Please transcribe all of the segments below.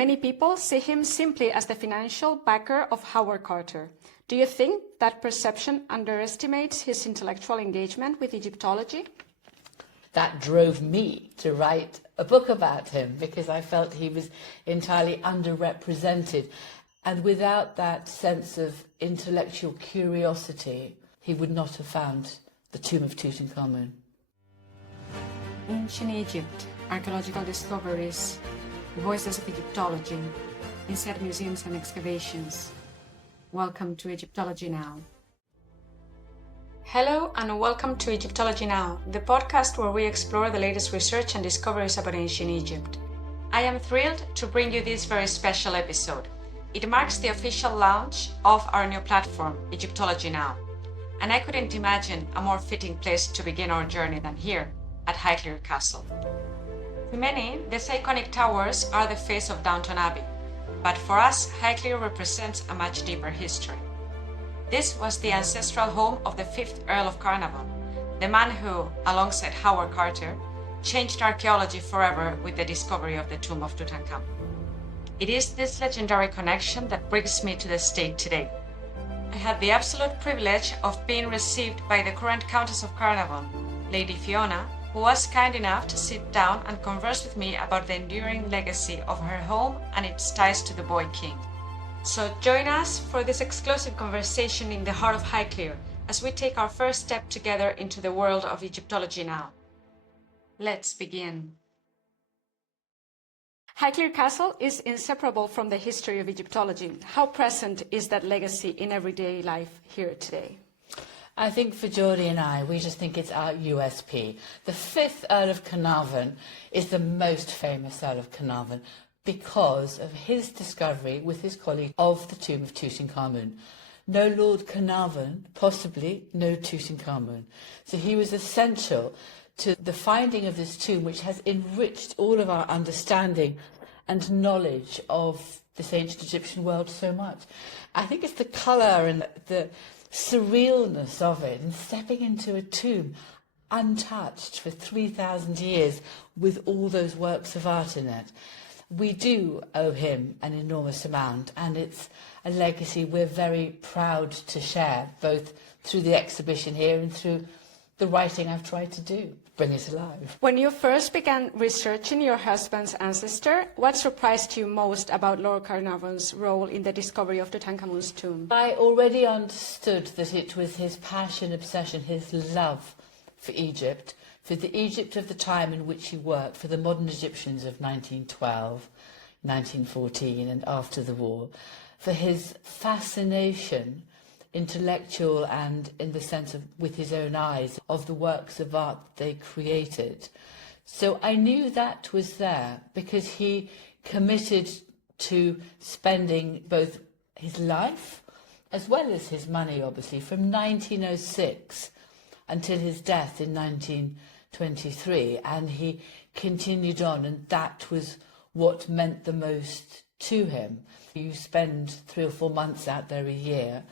Many people see him simply as the financial backer of Howard Carter. Do you think that perception underestimates his intellectual engagement with Egyptology? That drove me to write a book about him because I felt he was entirely underrepresented. And without that sense of intellectual curiosity, he would not have found the tomb of Tutankhamun. Ancient Egypt, archaeological discoveries, voices of Egyptology, inside museums and excavations. Welcome to Egyptology Now. Hello and welcome to Egyptology Now, the podcast where we explore the latest research and discoveries about ancient Egypt. I am thrilled to bring you this very special episode. It marks the official launch of our new platform, Egyptology Now. And I couldn't imagine a more fitting place to begin our journey than here, at Highclere Castle. To many, these iconic towers are the face of Downton Abbey, but for us, Highclere represents a much deeper history. This was the ancestral home of the 5th Earl of Carnarvon, the man who, alongside Howard Carter, changed archaeology forever with the discovery of the tomb of Tutankhamun. It is this legendary connection that brings me to the stage today. I had the absolute privilege of being received by the current Countess of Carnarvon, Lady Fiona, who was kind enough to sit down and converse with me about the enduring legacy of her home and its ties to the boy king. So join us for this exclusive conversation in the heart of Highclere as we take our first step together into the world of Egyptology now. Let's begin. Highclere Castle is inseparable from the history of Egyptology. How present is that legacy in everyday life here today? I think for Geordie and I, we just think it's our USP. The 5th Earl of Carnarvon is the most famous Earl of Carnarvon because of his discovery with his colleague of the tomb of Tutankhamun. No Lord Carnarvon, possibly no Tutankhamun. So he was essential to the finding of this tomb, which has enriched all of our understanding and knowledge of this ancient Egyptian world so much. I think it's the colour and the surrealness of it, and stepping into a tomb untouched for 3,000 years with all those works of art in it. We do owe him an enormous amount, and it's a legacy we're very proud to share, both through the exhibition here and through the writing I've tried to do, bring it alive. When you first began researching your husband's ancestor, what surprised you most about Lord Carnarvon's role in the discovery of Tutankhamun's tomb? I already understood that it was his passion, obsession, his love for Egypt, for the Egypt of the time in which he worked, for the modern Egyptians of 1912, 1914 and after the war, for his fascination, intellectual and in the sense of with his own eyes, of the works of art they created. So I knew that was there because he committed to spending both his life as well as his money, obviously, from 1906 until his death in 1923, and he continued on, and that was what meant the most to him. You spend 3 or 4 months out there a year.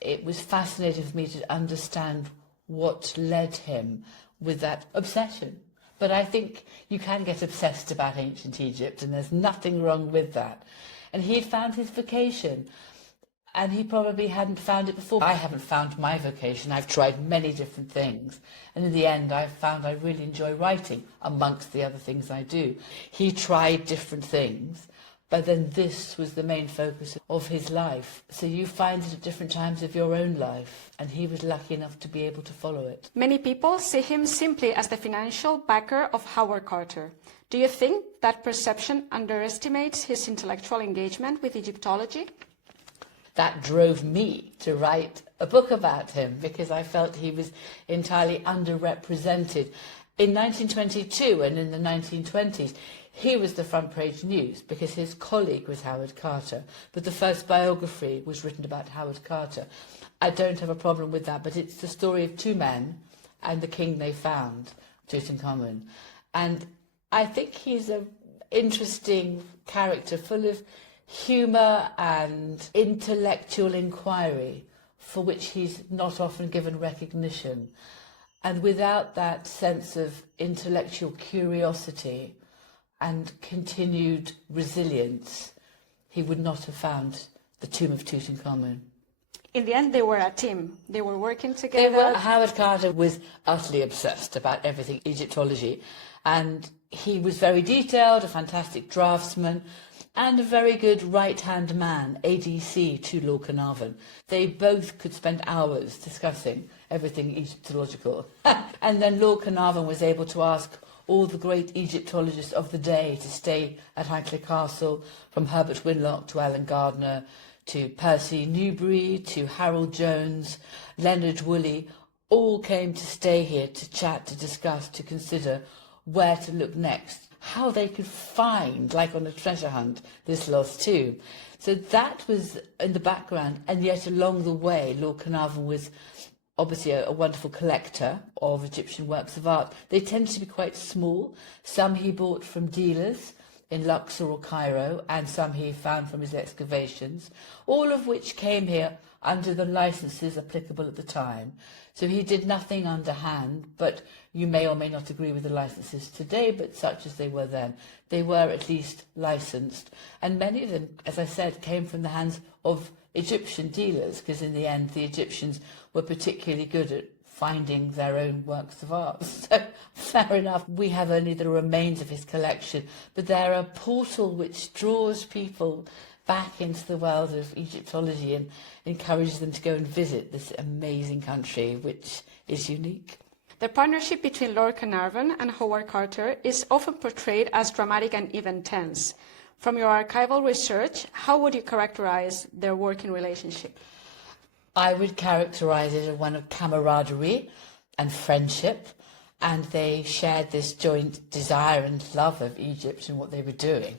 It was fascinating for me to understand what led him with that obsession. But I think you can get obsessed about ancient Egypt, and there's nothing wrong with that. And he'd found his vocation, and he probably hadn't found it before. I haven't found my vocation. I've tried many different things. And in the end, I've found I really enjoy writing, amongst the other things I do. He tried different things, but then this was the main focus of his life. So you find it at different times of your own life, and he was lucky enough to be able to follow it. Many people see him simply as the financial backer of Howard Carter. Do you think that perception underestimates his intellectual engagement with Egyptology? That drove me to write a book about him because I felt he was entirely underrepresented. In 1922 and in the 1920s, he was the front page news because his colleague was Howard Carter, but the first biography was written about Howard Carter. I don't have a problem with that, but it's the story of two men and the king they found, Tutankhamun. And I think he's an interesting character, full of humour and intellectual inquiry, for which he's not often given recognition. And without that sense of intellectual curiosity and continued resilience, he would not have found the tomb of Tutankhamun. In the end, they were a team. They were working together. Howard Carter was utterly obsessed about everything Egyptology, and he was very detailed, a fantastic draftsman, and a very good right-hand man, ADC to Lord Carnarvon. They both could spend hours discussing everything Egyptological. And then Lord Carnarvon was able to ask all the great Egyptologists of the day to stay at Highclere Castle, from Herbert Winlock to Alan Gardner, to Percy Newberry, to Harold Jones, Leonard Woolley, all came to stay here to chat, to discuss, to consider where to look next, how they could find, like on a treasure hunt, this lost tomb. So that was in the background, and yet along the way, Lord Carnarvon was obviously a wonderful collector of Egyptian works of art. They tended to be quite small. Some he bought from dealers in Luxor or Cairo, and some he found from his excavations, all of which came here under the licenses applicable at the time. So he did nothing underhand, but you may or may not agree with the licenses today, but such as they were then, they were at least licensed. And many of them, as I said, came from the hands of Egyptian dealers, because in the end the Egyptians were particularly good at finding their own works of art. So fair enough, we have only the remains of his collection, but they're a portal which draws people back into the world of Egyptology and encourages them to go and visit this amazing country, which is unique. The partnership between Lord Carnarvon and Howard Carter is often portrayed as dramatic and even tense. From your archival research, how would you characterize their working relationship? I would characterize it as one of camaraderie and friendship, and they shared this joint desire and love of Egypt and what they were doing.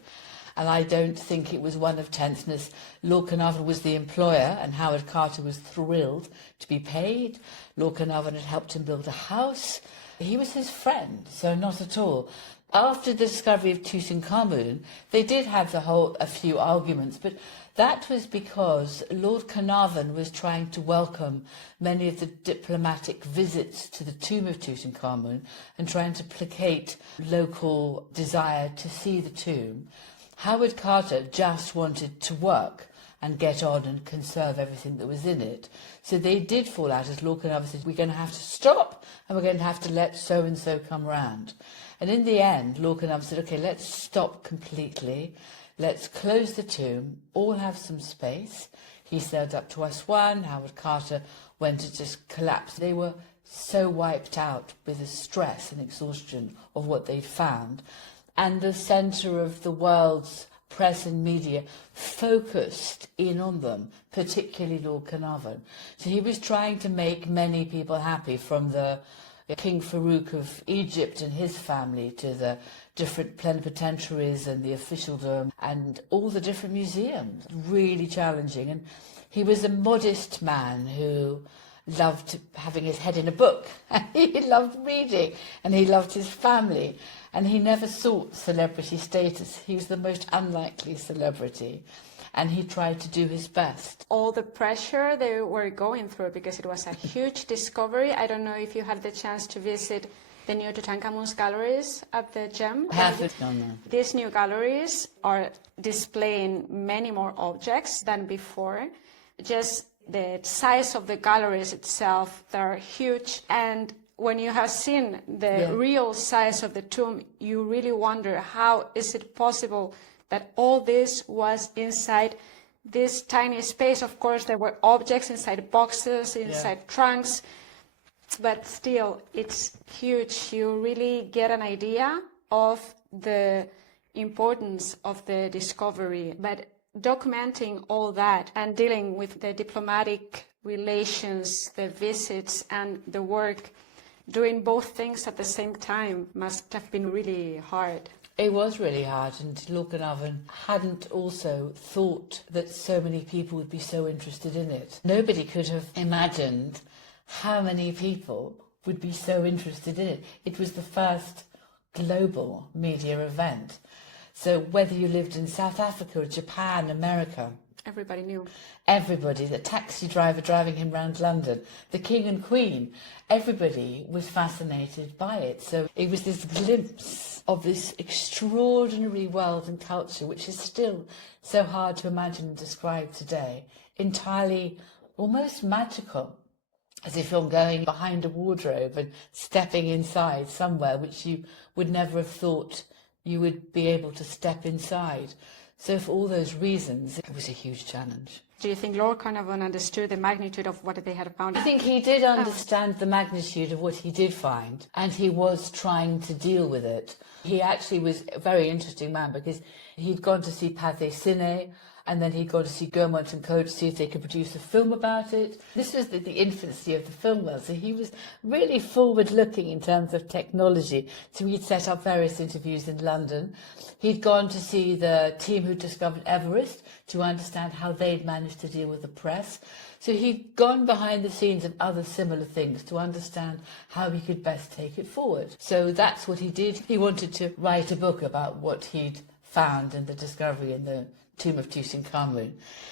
And I don't think it was one of tenseness. Lord Carnarvon was the employer, and Howard Carter was thrilled to be paid. Lord Carnarvon had helped him build a house. He was his friend, so not at all. After the discovery of Tutankhamun, they did have a few arguments, but that was because Lord Carnarvon was trying to welcome many of the diplomatic visits to the tomb of Tutankhamun and trying to placate local desire to see the tomb. Howard Carter just wanted to work and get on and conserve everything that was in it. So they did fall out, as Lord Carnarvon said, we're going to have to stop and we're going to have to let so-and-so come round. And in the end, Lord Carnarvon said, OK, let's stop completely. Let's close the tomb, all have some space. He sailed up to Aswan. Howard Carter went to just collapse. They were so wiped out with the stress and exhaustion of what they'd found. And the centre of the world's press and media focused in on them, particularly Lord Carnarvon. So he was trying to make many people happy, from the King Farouk of Egypt and his family to the different plenipotentiaries and the officialdom and all the different museums. Really challenging. And he was a modest man who loved having his head in a book. He loved reading and he loved his family. And he never sought celebrity status. He was the most unlikely celebrity. And he tried to do his best. All the pressure they were going through, because it was a huge discovery. I don't know if you had the chance to visit the new Tutankhamun's galleries at the Gem. I haven't done that. These new galleries are displaying many more objects than before. Just the size of the galleries itself, they're huge. And when you have seen the real size of the tomb, you really wonder, how is it possible that all this was inside this tiny space? Of course, there were objects inside boxes, inside trunks, but still, it's huge. You really get an idea of the importance of the discovery. But documenting all that and dealing with the diplomatic relations, the visits and the work, doing both things at the same time must have been really hard. It was really hard, and Lord Carnarvon hadn't also thought that so many people would be so interested in it. Nobody could have imagined how many people would be so interested in it. It was the first global media event. So whether you lived in South Africa or Japan, America, Everybody knew. Everybody, the taxi driver driving him around London, the king and queen, everybody was fascinated by it. So it was this glimpse of this extraordinary world and culture, which is still so hard to imagine and describe today, entirely almost magical, as if you're going behind a wardrobe and stepping inside somewhere which you would never have thought you would be able to step inside. So for all those reasons, it was a huge challenge. Do you think Lord Carnarvon understood the magnitude of what they had found? I think he did understand the magnitude of what he did find, and he was trying to deal with it. He actually was a very interesting man, because he'd gone to see Pathé Ciné, and then he'd gone to see Gaumont and Co. to see if they could produce a film about it. This was the infancy of the film world, so he was really forward-looking in terms of technology. So he'd set up various interviews in London. He'd gone to see the team who discovered Everest to understand how they'd managed to deal with the press. So he'd gone behind the scenes of other similar things to understand how he could best take it forward. So that's what he did. He wanted to write a book about what he'd found in the discovery in the tomb of Tutankhamun.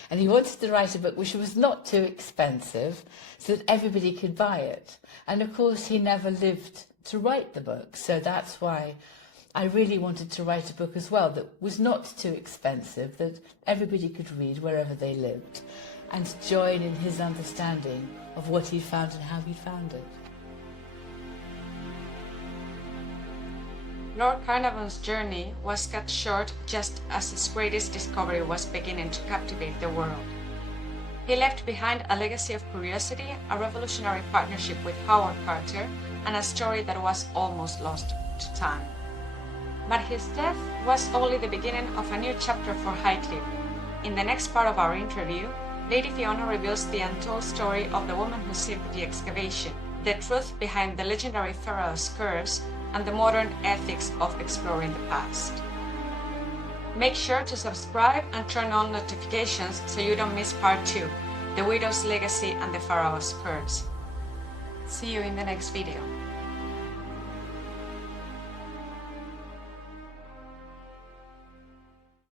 And he wanted to write a book which was not too expensive so that everybody could buy it. And of course he never lived to write the book, so that's why I really wanted to write a book as well that was not too expensive, that everybody could read wherever they lived and join in his understanding of what he found and how he found it. Lord Carnarvon's journey was cut short just as his greatest discovery was beginning to captivate the world. He left behind a legacy of curiosity, a revolutionary partnership with Howard Carter, and a story that was almost lost to time. But his death was only the beginning of a new chapter for Highclere. In the next part of our interview, Lady Fiona reveals the untold story of the woman who saved the excavation, the truth behind the legendary pharaoh's curse, and the modern ethics of exploring the past. Make sure to subscribe and turn on notifications so you don't miss part 2, The Widow's Legacy and the Pharaoh's Curse. See you in the next video.